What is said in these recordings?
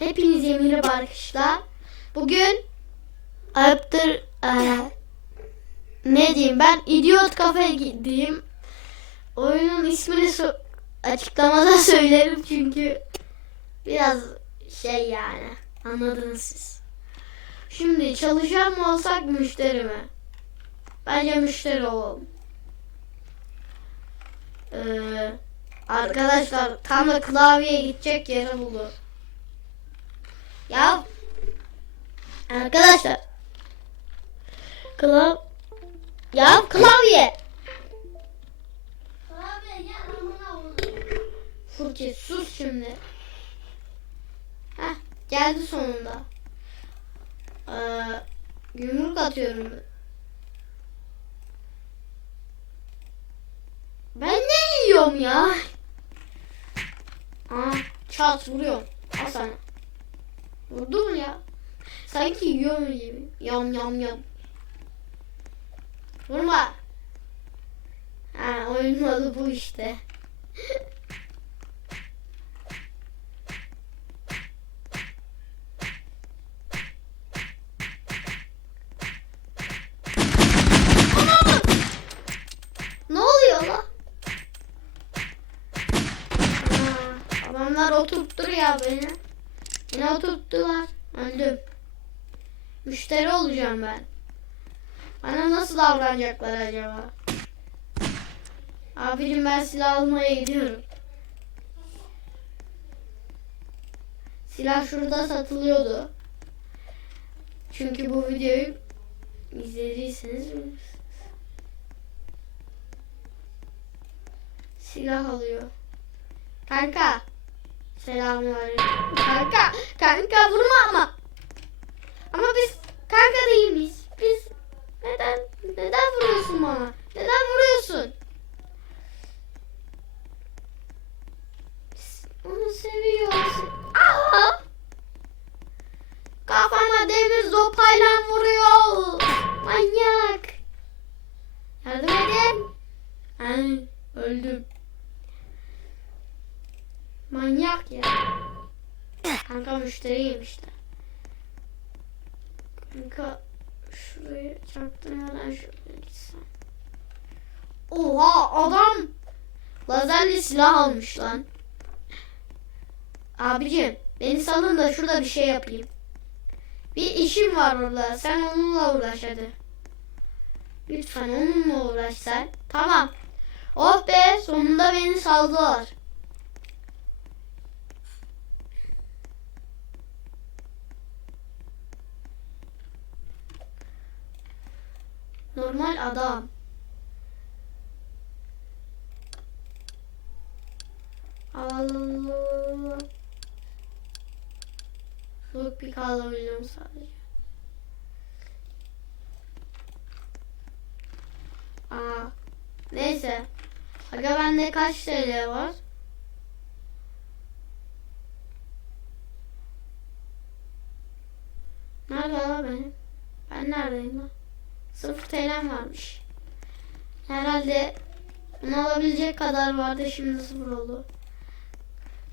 Hepinize merhaba arkadaşlar. Bugün ayıptır eee, ne diyeyim ben idiot kafeye gittiğim oyunun ismini so- açıklamada söylerim çünkü biraz şey yani anladınız siz. Şimdi çalışan mı olsak müşteri mi? Bence müşteri olalım. Ee, arkadaşlar tam da klavyeye gidecek yeri buldu. Ya arkadaşlar klav ya klavye Klavye gel amına. Furki sus şimdi. Heh geldi sonunda. Ee, yumruk atıyorum. Ben ne yiyorum ya? Aa, çat vuruyorum. Al sana. Vurdu mu ya? Sanki yiyorum gibi. Yam yam yam. Vurma. Ha oyunun adı bu işte. Oturttur ya beni. Yine oturttular. Öldüm. Müşteri olacağım ben. Bana nasıl davranacaklar acaba? Abicim ben silah almaya gidiyorum. Silah şurada satılıyordu. Çünkü bu videoyu izlediyseniz. Silah alıyor. Kanka. Selamünaleyküm. Kanka. Kanka vurma ama. Ama biz kanka değil miyiz? Biz neden neden vuruyorsun bana? Neden vuruyorsun? Onu seviyorsun. Aa! Kafama demir zopayla vuruyor. Manyak. Yardım edin. Ay, öldüm. Manyak ya. Kanka müşteriyim işte. Kanka şuraya çaktırmadan şuraya gitsem. Oha adam lazerli silah almış lan. Abicim beni salın da şurada bir şey yapayım. Bir işim var orada. Sen onunla uğraş hadi. Lütfen onunla uğraş sen. Tamam. Oh be sonunda beni saldılar. Normal adam. Allah. Lockpick alabiliyorum sadece. Aa, neyse. Aga bende kaç TL var? Nerede lan benim? Ben neredeyim lan? Sıfır TL'm varmış. Herhalde bunu alabilecek kadar vardı şimdi sıfır oldu.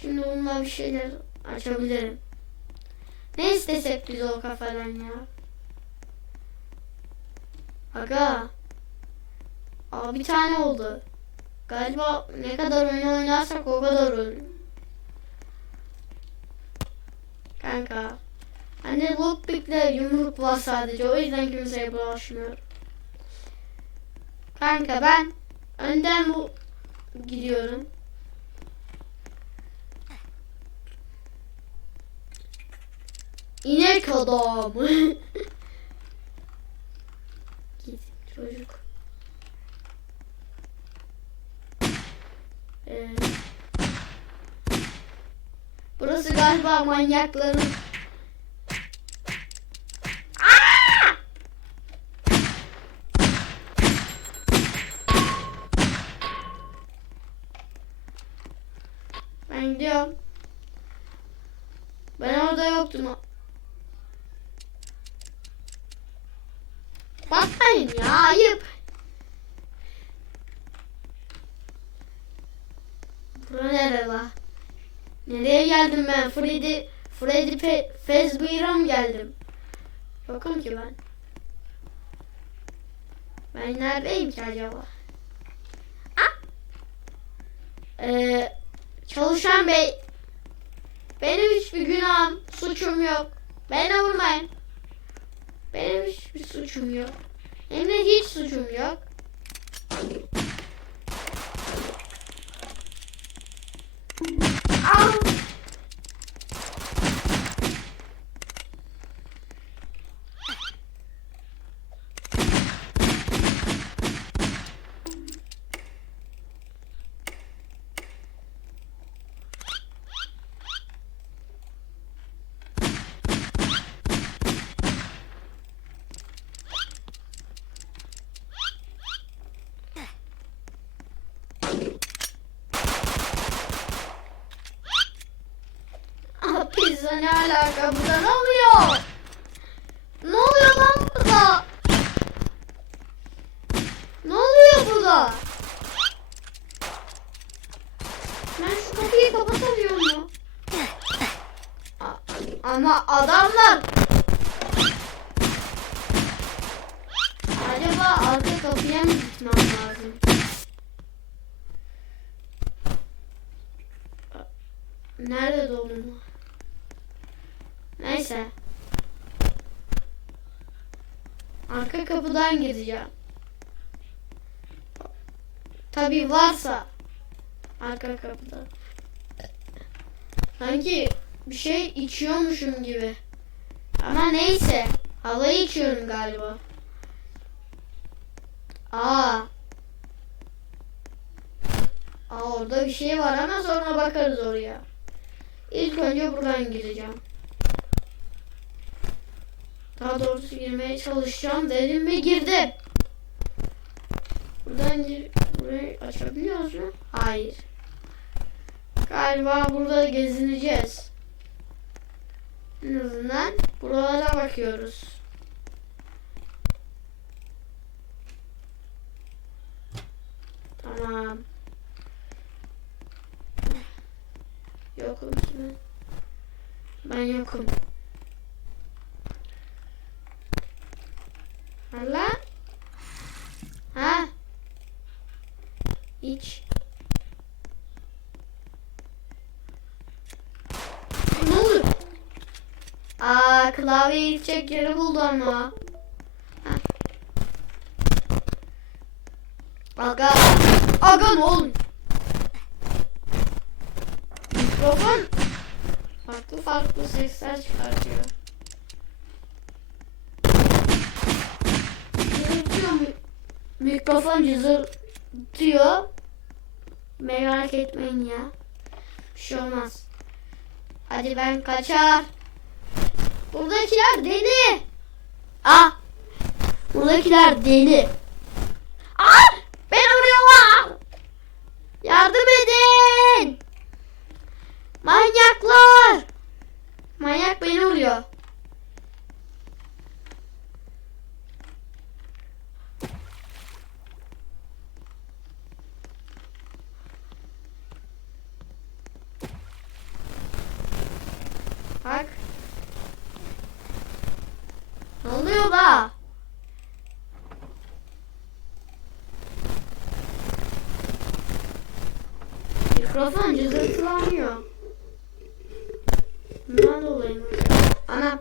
Şimdi bununla bir şeyler açabilirim. Ne istesek biz o kafadan ya? Aga. Aa bir tane oldu. Galiba ne kadar oyun oynarsak o kadar oyun. Kanka. Hani lockpick'le yumruk var sadece. O yüzden kimseye bulaşmıyorum. Kanka ben önden bu gidiyorum. İnek adam. Git çocuk. Ee, burası galiba manyakların Aa! Ben gidiyorum. Ben orada yoktum. Bakmayın ya ayıp. La? Nereye geldim ben? Freddy Freddy Pe Fazbear'a mı geldim? Yokum ki ben. Ben neredeyim ki acaba? Ah! Ee, çalışan bey. Benim hiçbir günahım, suçum yok. Beni vurmayın. Benim hiçbir suçum yok. Hem de hiç suçum yok. Al. Aa, pizza alaka burada ne oluyor? Ne oluyor lan burada? Ne oluyor burada? Ben şu kapıyı kapatabiliyor mu? Ama adamlar Acaba arka kapıya mı gitmem lazım? Nerede dolum? Neyse. Arka kapıdan gideceğim. Tabi varsa arka kapıda. Sanki bir şey içiyormuşum gibi. Ama neyse. Havayı içiyorum galiba. Aa. Aa orada bir şey var ama sonra bakarız oraya. İlk önce buradan gireceğim. Daha doğrusu girmeye çalışacağım dedim ve girdim. Buradan gir burayı açabiliyoruz mu? Hayır. Galiba burada gezineceğiz. En azından buralara bakıyoruz. Tamam. Yokum ki ben. Ben yokum. Hala? Ha? İç. Ne oluyor? Aa klavye içecek yeri buldu ama. Ha. Aga. Aga ne oğlum? Mikrofon farklı farklı sesler çıkartıyor. Cızırtıyor mi? Mikrofon cızırtıyor. Merak etmeyin ya. Bir şey olmaz. Hadi ben kaçar. Buradakiler deli. Ah. Buradakiler deli. Ah! Beni vuruyorlar. Yardım edin. Manyaklar. Manyak beni vuruyor. Bak. Ne oluyor da? Mikrofon cızırtılanıyor. Bundan dolayı mı? Ana.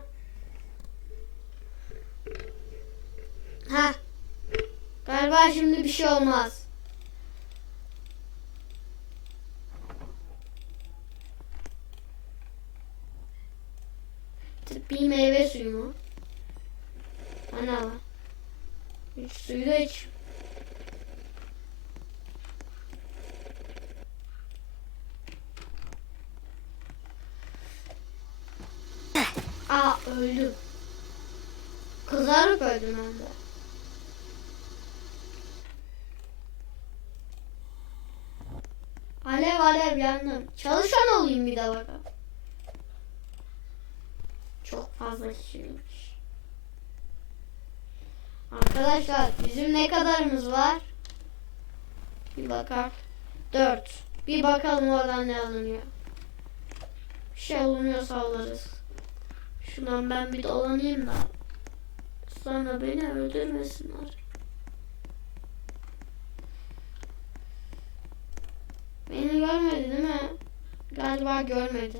Ha. Galiba şimdi bir şey olmaz. Bir meyve suyu mu? Ana suyu da iç. Aa öldüm. Kızarıp öldüm hem de. Yandım. Çalışan olayım bir de bakalım. Çok fazla kişiymiş. Arkadaşlar bizim ne kadarımız var? Bir bakar. Dört. Bir bakalım oradan ne alınıyor. Bir şey olmuyorsa alırız. Şuradan ben bir dolanayım da. Sonra beni öldürmesinler. Beni görmedi değil mi? Galiba görmedi.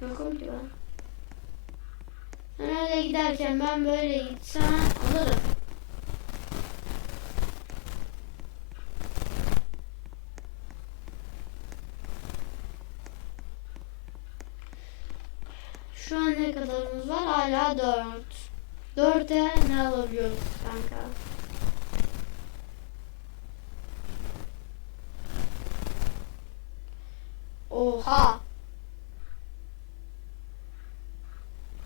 Yokum ben. Ben öyle giderken ben böyle gitsem alırım. Şu an ne kadarımız var? Hala 4. 4'e ne alabiliyoruz kanka? Oha!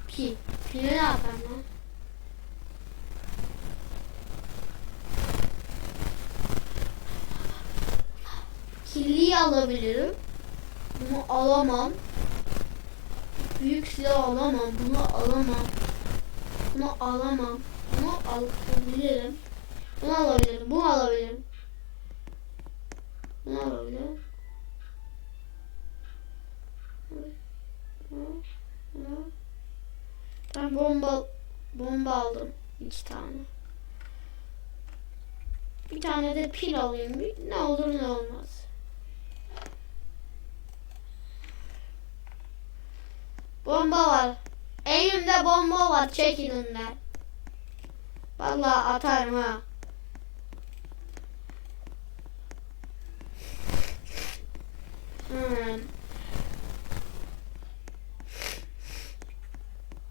Pi. Pili ne yapayım lan? Kirliyi alabilirim. Bunu alamam. Büyük silah alamam. Bunu alamam. Bunu alamam. Bunu alabilirim. Bunu alabilirim. Bunu alabilirim. Bunu alabilirim. Ben bomba bomba aldım. iki tane. Bir tane de pil alayım. Ne olur ne olmaz. Bomba var. Elimde bomba var. Çek önünden. Vallahi atarım ha. Hmm.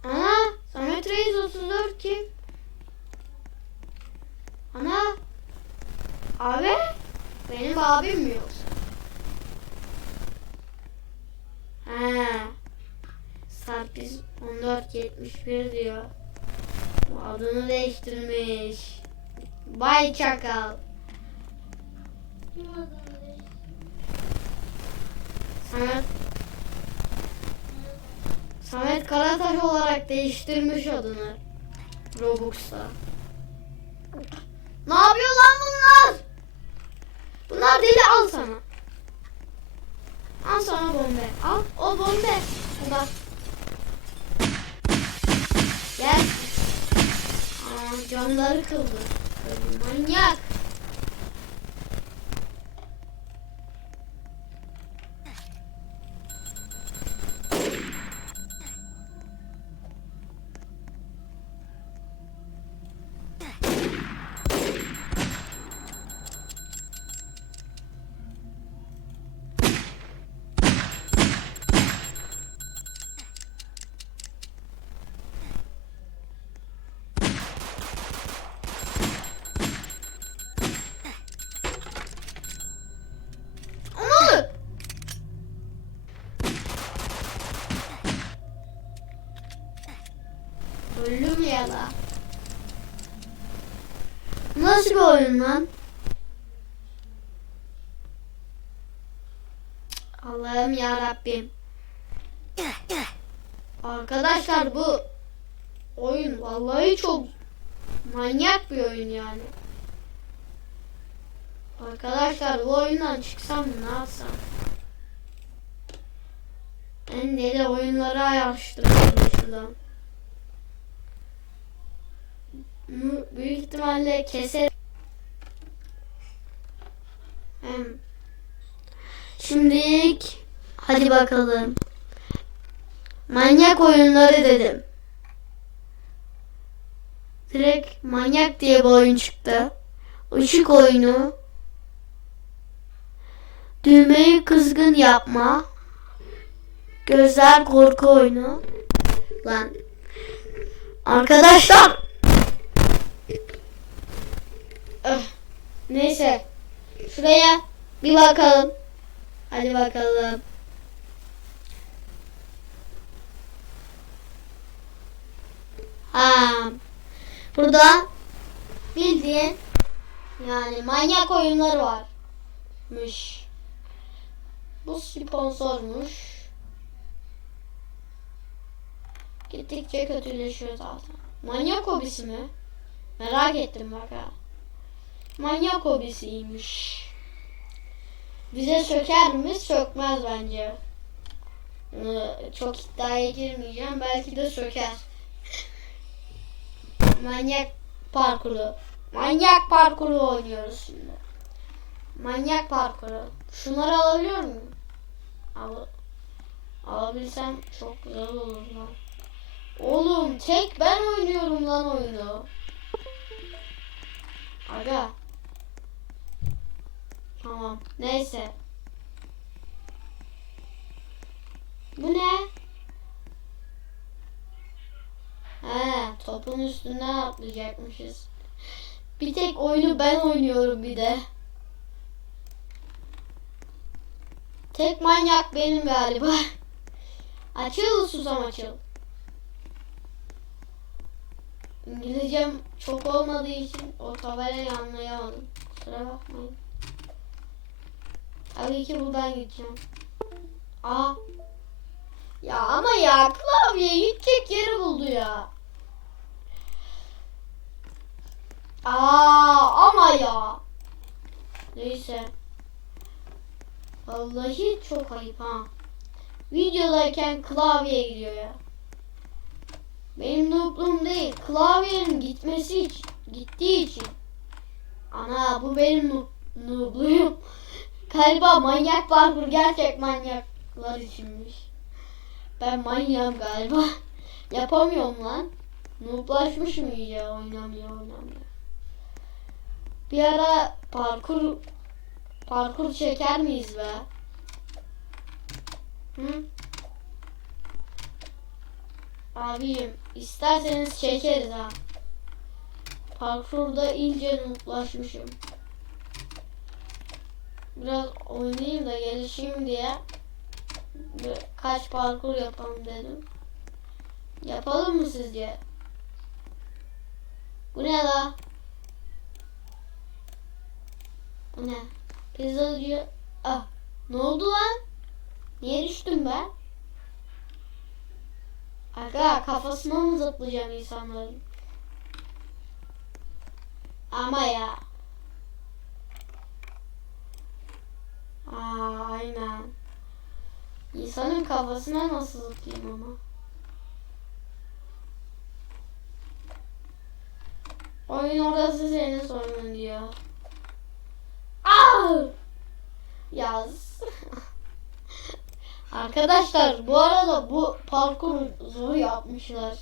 Ana Samet Reis 34 kim? Ana Abi benim abim mi yoksa? He Sarpiz 1471 diyor. Adını değiştirmiş. Bay Çakal. Samet Samet Karataş olarak değiştirmiş adını. Robux'ta. Ne yapıyor lan bunlar? Bunlar deli al sana. Al sana bombe. Al o bombe. Bak. Aa, camları kıldı. Manyak. Ne oldu? Öldüm ya da. Nasıl bir oyun lan? Allah'ım ya Rabbim. Arkadaşlar bu oyun vallahi çok manyak bir oyun yani. Arkadaşlar bu oyundan çıksam ne yapsam? Ben deli oyunları araştırıyorum şuradan. Büyük ihtimalle keser. Hem. Şimdilik hadi bakalım. Manyak oyunları dedim. Direkt manyak diye bir oyun çıktı. Işık oyunu. Düğmeyi kızgın yapma. Gözler korku oyunu. Lan. Arkadaşlar. Öh, Neyse. Şuraya bir bakalım. Hadi bakalım. Ha. Burada bildiğin yani manyak oyunlar varmış. Bu sponsormuş. Gittikçe kötüleşiyor zaten. Manyak hobisi mi? Merak ettim bak ha. Manyak hobisiymiş. Bize söker mi? Sökmez bence. Ee, Çok iddiaya girmeyeceğim. Belki de söker. Manyak parkuru. Manyak parkuru oynuyoruz şimdi. Manyak parkuru. Şunları alabiliyor muyum? Al Alabilsem çok güzel olur lan. Oğlum tek ben oynuyorum lan oyunu. Aga. Tamam. Neyse. Bu ne? He, topun üstünden atlayacakmışız. Bir tek oyunu ben oynuyorum bir de. Tek manyak benim galiba. Açıl susam açıl. İngilizcem çok olmadığı için o tabelayı anlayamadım. Kusura bakmayın. Tabii ki buradan gideceğim. Aa. Ya ama ya klavye gidecek yeri buldu ya. Aa ama ya. Neyse. Vallahi çok ayıp ha. Videodayken klavye gidiyor ya. Benim noobluğum değil. Klavyenin gitmesi için, gittiği için. Ana bu benim noob, noobluğum. Galiba manyak parkur gerçek manyaklar içinmiş. Ben manyağım galiba. Yapamıyorum lan. Nooblaşmışım iyice oynamıyor oynamıyor. Bir ara parkur parkur çeker miyiz be? Hı? Abiyim isterseniz çekeriz ha. Parkurda iyice nooblaşmışım. Biraz oynayayım da gelişeyim diye kaç parkur yapalım dedim. Yapalım mı sizce? Bu ne la? Bu ne? Pizzacı. Ah, ne oldu lan? Niye düştüm ben? Aga kafasına mı zıplayacağım insanların? Ama ya. Aa, aynen. İnsanın kafasına nasıl zıplayayım ama? Oyun orası senin sorunun diyor. Aa! Yaz. Arkadaşlar bu arada bu parkur zor yapmışlar.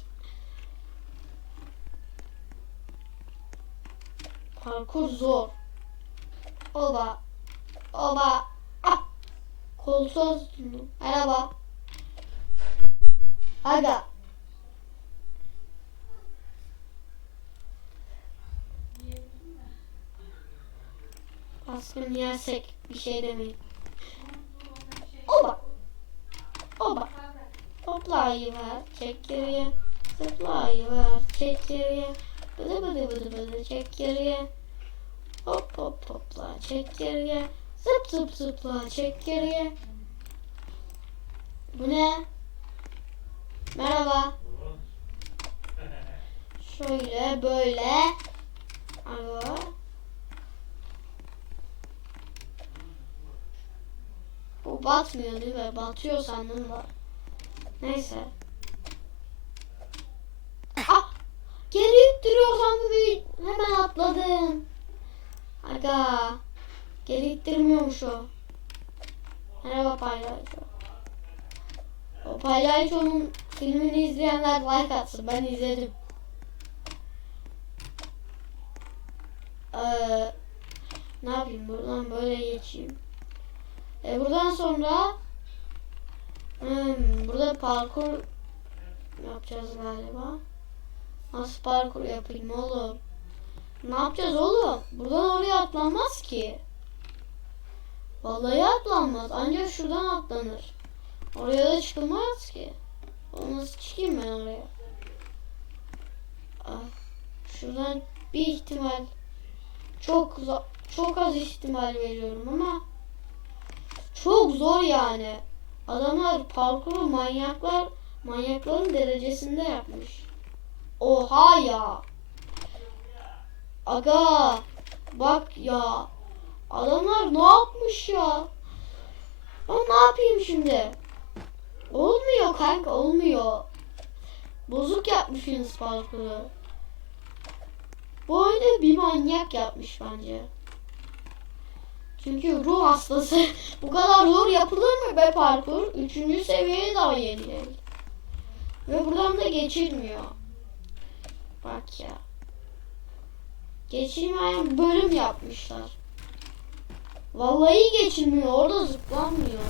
Parkur zor. Oba. Oba. Koltuğa tutundum. Merhaba. Aga. Baskın yersek bir şey demeyin. Oba. Oba. Toplayıver. Çek geriye. Zıplayıver. Çek geriye. Bıdı bıdı bıdı bıdı çek geriye. Hop hop hopla çek geriye. Zıp zıp zıpla çek geriye. Bu ne? Merhaba. Şöyle böyle. Alo. Bu batmıyor değil mi? Batıyor sandım da. Neyse. Ah! Geri ittiriyor sandım. Hemen atladım. Aga. Geri ittirmiyormuş o. Merhaba paylaşıyor. O paylaşıyor'nun filmini izleyenler like atsın. Ben izledim. Ee, ne yapayım buradan böyle geçeyim. E buradan sonra hmm, burada parkur yapacağız galiba. Nasıl parkur yapayım oğlum? Ne yapacağız oğlum? Buradan oraya atlanmaz ki. Vallahi atlanmaz. Ancak şuradan atlanır. Oraya da çıkılmaz ki. O nasıl çıkayım ben oraya? Ah, şuradan bir ihtimal çok çok az ihtimal veriyorum ama çok zor yani. Adamlar parkuru manyaklar manyakların derecesinde yapmış. Oha ya. Aga bak ya. Adamlar ne yapmış ya? Ama ne yapayım şimdi? Olmuyor kanka olmuyor. Bozuk yapmışsınız parkuru. Bu oyunu bir manyak yapmış bence. Çünkü ruh hastası. Bu kadar zor yapılır mı be parkur? Üçüncü seviyeye daha yeni geldi. Ve buradan da geçilmiyor. Bak ya. Geçilmeyen bölüm yapmışlar. Vallahi geçilmiyor. Orada zıplanmıyor.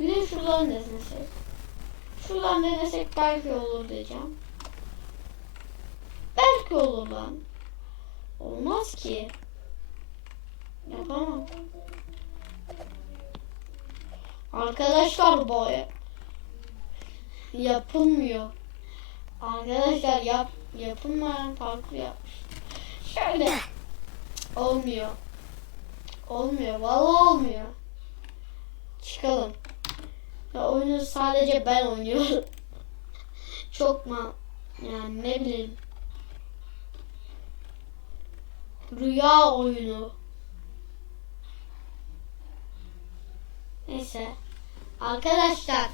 Bir de şuradan denesek. Şuradan denesek belki olur diyeceğim. Belki olur lan. Olmaz ki. Yapamam. Arkadaşlar bu yapılmıyor. Arkadaşlar yap yapılmayan parkur yapmış. Şöyle olmuyor. Olmuyor. Vallahi olmuyor. Çıkalım. Ya oyunu sadece ben oynuyorum. Çok ma yani ne bileyim. Rüya oyunu. Neyse. Arkadaşlar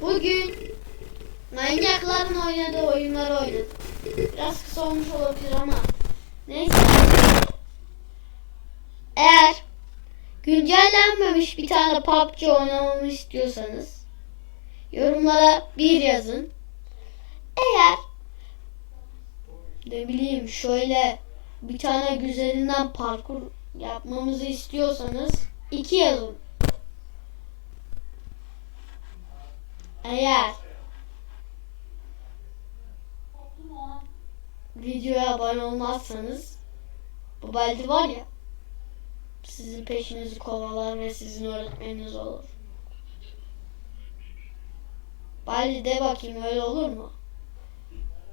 bugün manyakların oynadığı oyunları oynadık. Biraz kısa olmuş olabilir ama neyse. Eğer güncellenmemiş bir tane PUBG oynamamı istiyorsanız yorumlara bir yazın. Eğer ne bileyim şöyle bir tane güzelinden parkur yapmamızı istiyorsanız iki yazın. Eğer videoya abone olmazsanız bu baldi var ya sizin peşinizi kovalar ve sizin öğretmeniniz olur. Baldi de bakayım öyle olur mu?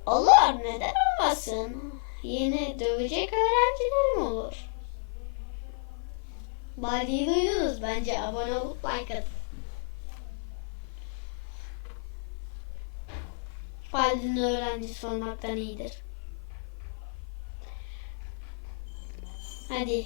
Olur neden olmasın? Yeni dövecek öğrencilerim olur. Baldi'yi duydunuz bence abone olup like atın. Baldi'nin öğrencisi olmaktan iyidir. Hadi